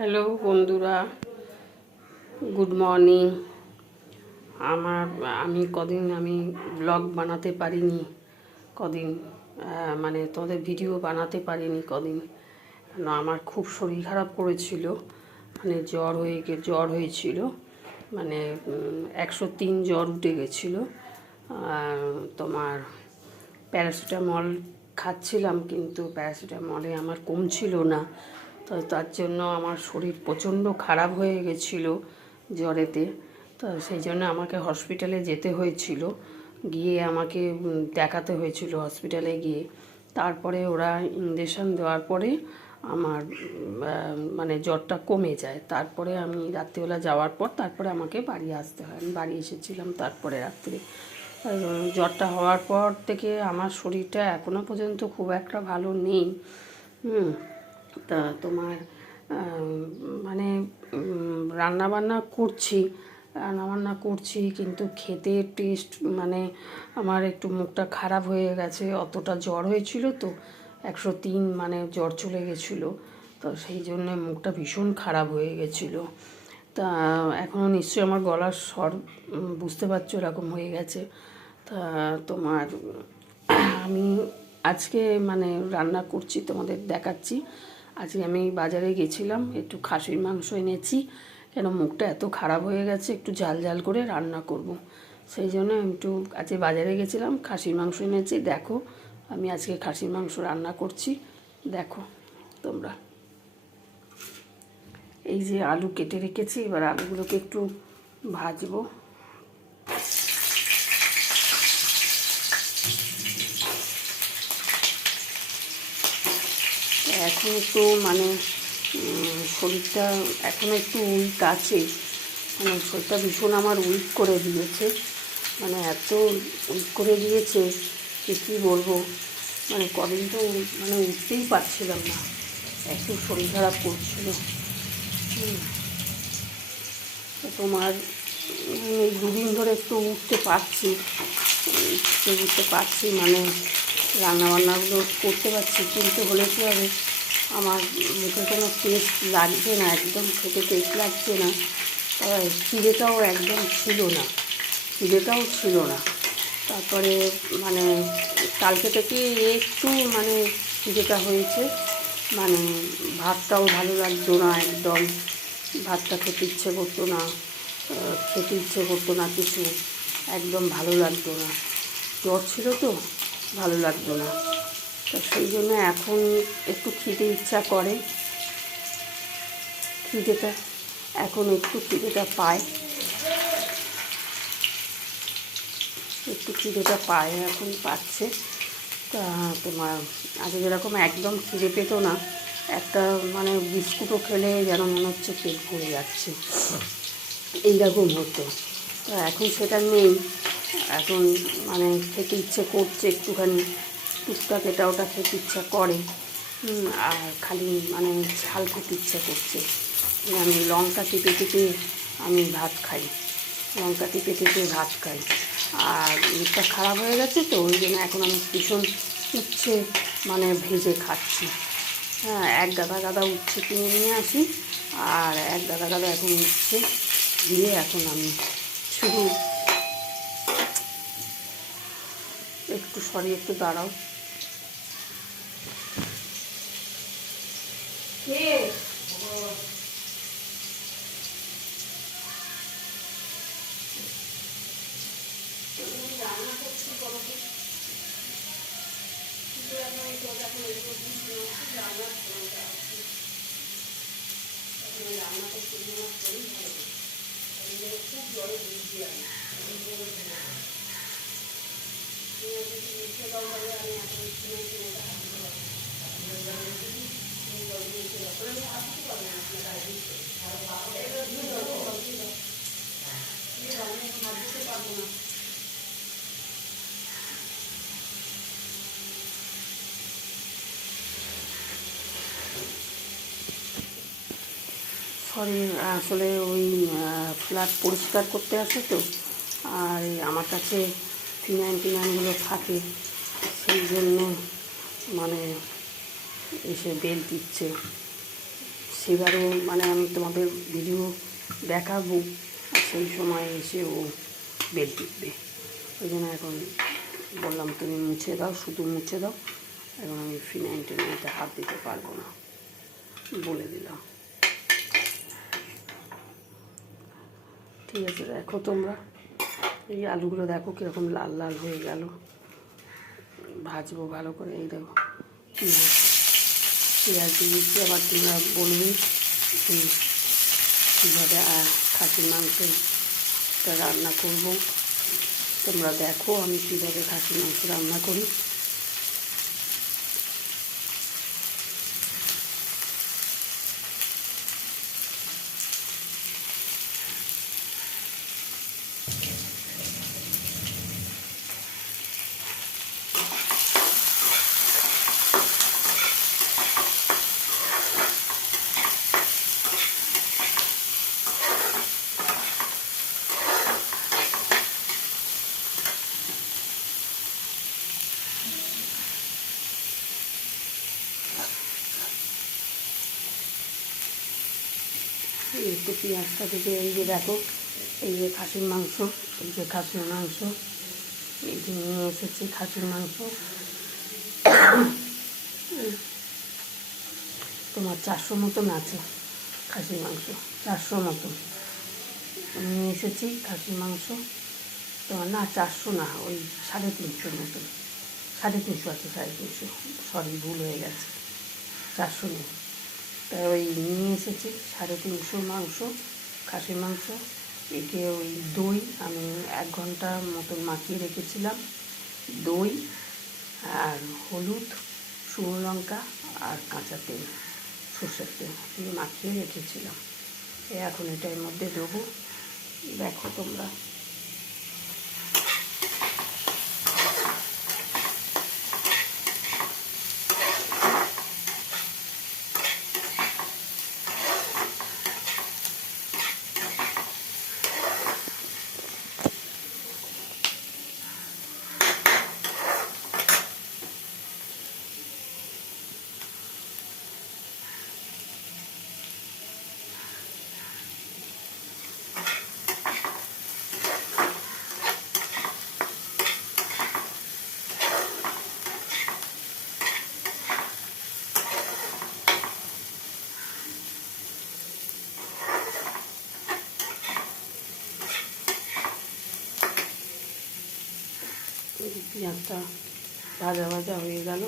Hello বন্ধুরা, good morning. আমি কদিন ব্লগ বানাতে পারিনি কদিন, মানে তোমাদের ভিডিও বানাতে পারিনি কদিন। না, আমার খুব শরীর খারাপ করেছিল, মানে জ্বর হয়েছিল, মানে 103 জ্বর উঠে গেছিলো। তোমার প্যারাসিটামল খাচ্ছিলাম, কিন্তু প্যারাসিটামলে আমার কমছিল না। তো তার জন্য আমার শরীর প্রচণ্ড খারাপ হয়ে গেছিলো জ্বরেতে। তো সেই জন্য আমাকে হসপিটালে যেতে হয়েছিল, গিয়ে আমাকে দেখাতে হয়েছিল হসপিটালে গিয়ে। তারপরে ওরা ইঞ্জেকশন দেওয়ার পরে আমার মানে জ্বরটা কমে যায়। তারপরে আমি রাত্রিবেলা যাওয়ার পর তারপরে আমাকে বাড়ি আসতে হয়। আমি বাড়ি এসেছিলাম তারপরে রাত্রে। জ্বরটা হওয়ার পর থেকে আমার শরীরটা এখনও পর্যন্ত খুব একটা ভালো নেই। তা তোমার মানে রান্নাবান্না করছি, কিন্তু খেতে টেস্ট, মানে আমার একটু মুখটা খারাপ হয়ে গেছে। অতটা জ্বর হয়েছিল তো, 103 মানে জ্বর চলে গেছিলো, তো সেই জন্যে মুখটা ভীষণ খারাপ হয়ে গেছিলো। তা এখনও নিশ্চয়ই আমার গলার স্বর বুঝতে পারছো এরকম হয়ে গেছে। তা তোমার আমি আজকে মানে রান্না করছি, তোমাদের দেখাচ্ছি। আজকে আমি বাজারে গেছিলাম, একটু খাসির মাংস এনেছি, কেন মুখটা এত খারাপ হয়ে গেছে, একটু ঝাল ঝাল করে রান্না করব। সেই জন্য একটু আজকে বাজারে গেছিলাম, খাসির মাংস এনেছি। দেখো, আমি আজকে খাসির মাংস রান্না করছি, দেখো তোমরা। এই যে আলু কেটে রেখেছি, এবার আলুগুলোকে একটু ভাজবো। এখন একটু মানে শরীরটা এখন একটু উইক আছে, মানে শরীরটা ভীষণ আমার উইক করে দিয়েছে, মানে এত উইক করে দিয়েছে যে কী বলবো। মানে কদিন তো মানে উঠতেই পারছিলাম না, এত শরীর খারাপ করছিল। তো তোমার এই দুদিন ধরে একটু উঠতে পারছি, মানে রান্নাবান্নাগুলো করতে পারছি, কিন্তু হলে কী হবে, আমার মুখে কোনো টেস্ট লাগছে না, একদম খেতে টেস্ট লাগছে না। খিদেটাও একদম ছিল না। তারপরে মানে কালকে থেকে একটু মানে খিদেটা হয়েছে, মানে ভাতটাও ভালো লাগতো না একদম, ভাতটা খেতে ইচ্ছে করতো না কিছু, একদম ভালো লাগতো না। জ্বর ছিল তো, ভালো লাগতো না। তো সেই জন্য এখন একটু খেতে ইচ্ছা করে, এখন একটু খিদেটা পায়, এখন পাচ্ছে। তা তোমার আগে যেরকম একদম খিদে পেতো না, একটা মানে বিস্কুটও খেলে যেন মনে হচ্ছে পেট ভরে যাচ্ছে, এইরকম হতো। তো এখন সেটা নেই, এখন মানে খেতে ইচ্ছে করছে একটুখানি, টুকটাক এটা ওটা খেতে ইচ্ছা করে। আর খালি মানে ঝাল খেতে ইচ্ছা করছে। আমি লঙ্কা টিপে আমি ভাত খাই, আর মুখটা খারাপ হয়ে গেছে তো, ওই জন্য এখন আমি ভীষণ উচ্ছে মানে ভেজে খাচ্ছি। হ্যাঁ, এক গাদা উচ্ছে কিনে নিয়ে আসি, আর এক গাদা এখন উচ্ছে দিয়ে এখন আমি শুধু একটু দাঁড়াও। সরি, আসলে ওই ফ্ল্যাট পরিষ্কার করতে আসে তো, আর আমার কাছে ফিনাইলগুলো থাকে, সেই জন্য মানে এসে বেল দিচ্ছে, সেবারও মানে আমি তোমাদের ভিডিও দেখাবো, আর সেই সময় এসে ও বেল টিপবে। ওই জন্য এখন বললাম তুমি মুছে দাও, শুধু মুছে দাও, এখন আমি ফিনাইল টিনাইলতে হাত দিতে পারবো না, বলে দিলাম। ঠিক আছে, দেখো তোমরা এই আলুগুলো দেখো কীরকম লাল লাল হয়ে গেল। ভাজবো ভালো করে। এই দেখো পেঁয়াজ দিয়েছি। আবার তোমরা বলবে কীভাবে খাসির মাংসটা রান্না করব। তোমরা দেখো আমি কীভাবে খাসির মাংস রান্না করি। একটু পেঁয়াজটা থেকে এই যে দেখো, এই যে খাসির মাংস, এই যে খাসির মাংস, এই যে নিয়ে এসেছি খাসির মাংস। তোমার 400 মতন আছে খাসির মাংস, 400 মতন নিয়ে এসেছি খাসির মাংস। তোমার না 400 না, ওই 350 মতন, 350 আছে, 350, সরি ভুল হয়ে গেছে, 400 নেই। তাই ওই নিয়ে এসেছি 350 মাংস, খাসির মাংস। একে ওই দই আমি 1 ঘন্টা মতন মাখিয়ে রেখেছিলাম। দই আর হলুদ, শুকনো লঙ্কা আর কাঁচা তেল, সর্ষের তেল দিয়ে মাখিয়ে রেখেছিলাম। এখন এটার মধ্যে দেবো, দেখো তোমরা। পেঁয়াজটা ভাজা ভাজা হয়ে গেল।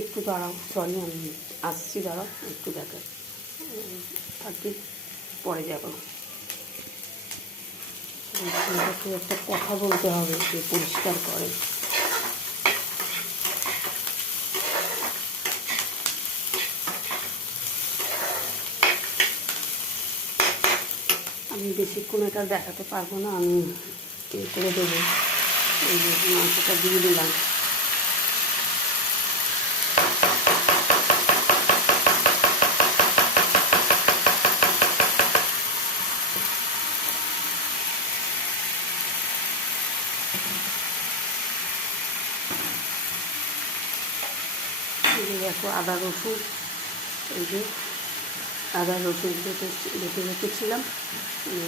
একটু দাঁড়াও, সরি আমি আসছি, দাঁড়াও একটু দেখা থাকি, পরে যাবো। একটু একটা কথা বলতে হবে যে পরিষ্কার করে। আমি বেশিক্ষণ এটা দেখাতে পারবো না, আমি করে দেবো। এই যে মাংসটা দিয়ে দিলাম। এই যে দেখো আদা রসুন, এই যে আদা রসুন বেটে রেখেছিলাম,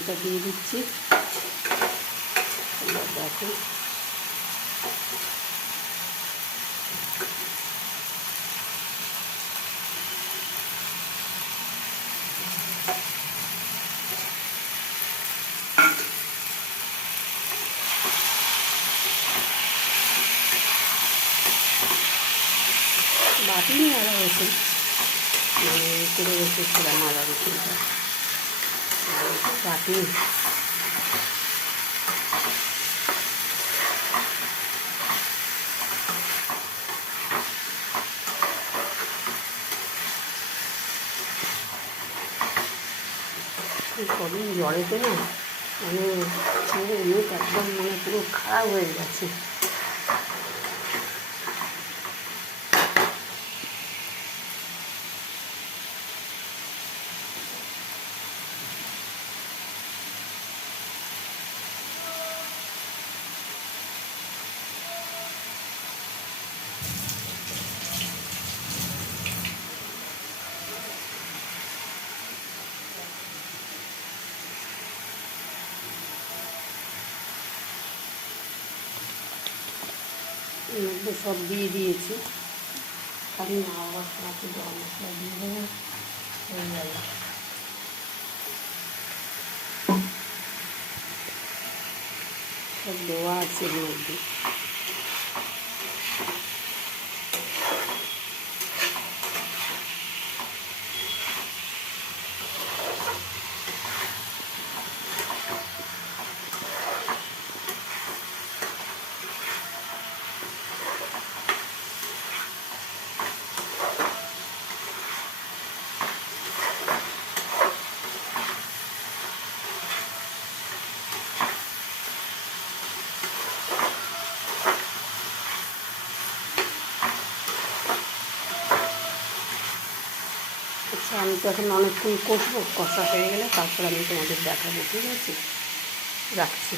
এটা দিয়ে দিচ্ছি। দেখো বাটিনি আদা রসুন, মানে করে রেখেছিলাম আদা রসুনটা, বাটি। কদিন জ্বরেতে না মানে মুখ একদম মানে পুরো খারাপ হয়ে গেছে। এর মধ্যে সব দিয়ে দিয়েছি, খালি না আবার সাথে গরম মশলা দিয়ে দেবো, হয়ে গেল। সব দেওয়া আছে এর মধ্যে। আচ্ছা, আমি তো এখন অনেকক্ষণ কষবো, কষা হয়ে গেলে তারপর আমি তোমাদের দেখাবো, ঠিক আছে? রাখছি।